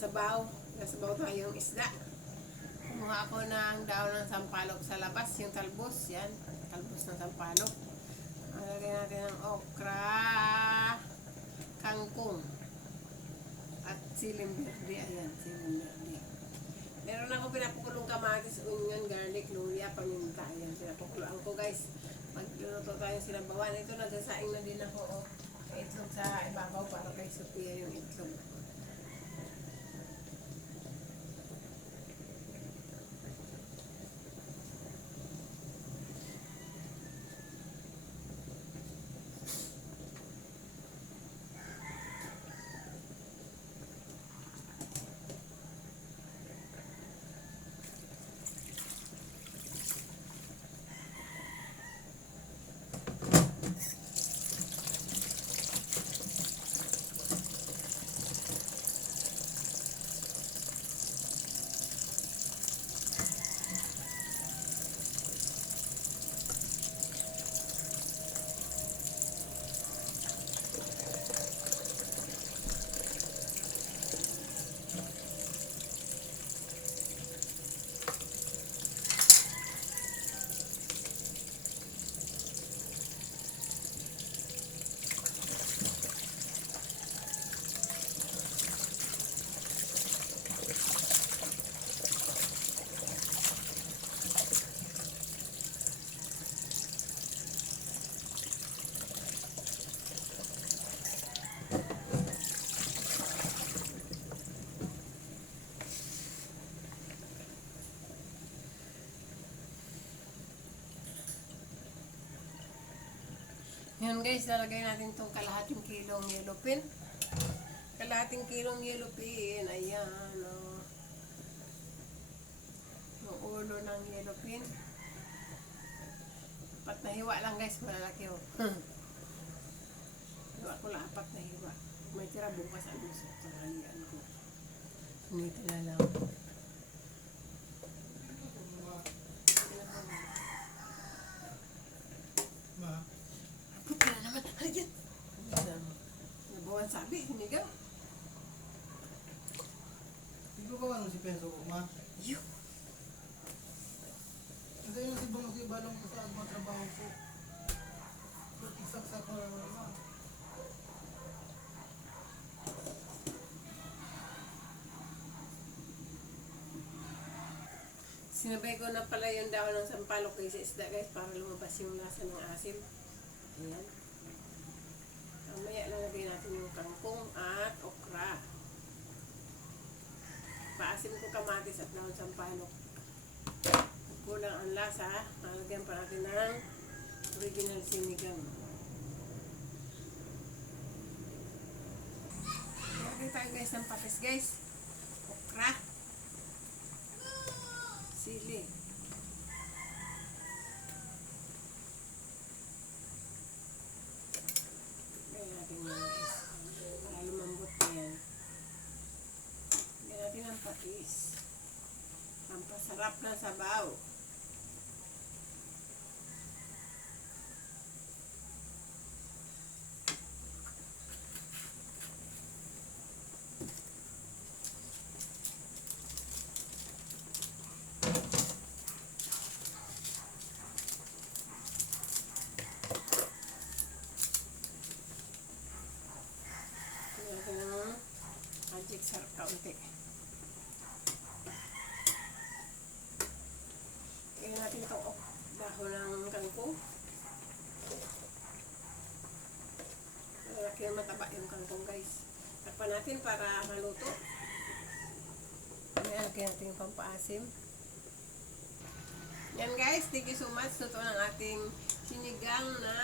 sabaw. Nasabaw tayong isda. Kumuha ako ng daon ng sampalok sa labas, yung talbos, yan. Talbos ng sampalok. Lagyan natin ng okra, kangkong, at siling berde. Ayan, siling berde. Meron ako pinapakulong kamatis, onion, garlic, luya, paminta. Ayan, pinapakuloan ko guys. Magluluto tayo sinabawan. Ito, nagsasaing na din ako. Oh. Itlog sa ibabaw para kay Sophia yung itlog. Yun guys, lalagay natin itong kalahating kilong yellow pin. Kalahating kilong yellow pin. Ayan, oh. Yung ulo ng yellow pin. Apat na hiwa lang guys, malalaki oh. Hiwa ko lang, apat na hiwa. May tira bukas ang gusto. Tanghalian ko. Nito na lang. Sabi, hinigaw. Hindi ko ano si Penso ko, ma? Yuh! Kasi yung si Balong ko sa mga trabaho ko. Isaksak ko lang ma. Sinabay ko na pala yung daon ng sampalok kay sa isda guys para lumabas yung lasa ng asin. Ayan. Mamaya lalagay natin yung kangkong at okra. Paasim ko kamatis at daon sampalok. Kulang ang lasa, lalagyan pa natin ng original sinigang. Lagay tayo guys ng patis guys. Okra. Sili. Patis. Pampasarap ng sabaw. Ito ng magic sarap kaunti. Natin itong dahon ng kangkong. Malaki yung mataba yung kangkong guys. Takpan natin para maluto. Lagyan natin yung pampaasim. Yan guys, thank you so much. Luto ng ating sinigang na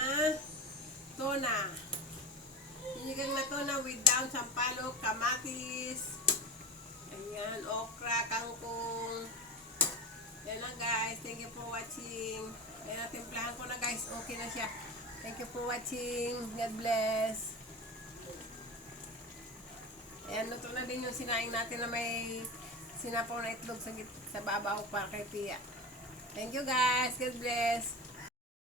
tuna. Sinigang na tuna with daon sampalok, kamatis, ayan, okra, kangkong. Yan lang guys. Thank you for watching. Ayan, natimplahan ko na guys. Okay na siya. Thank you for watching. God bless. Ayan, luto na din yung sinaing natin na may sinapaw na itlog sa babaw para kay Pia. Thank you guys. God bless.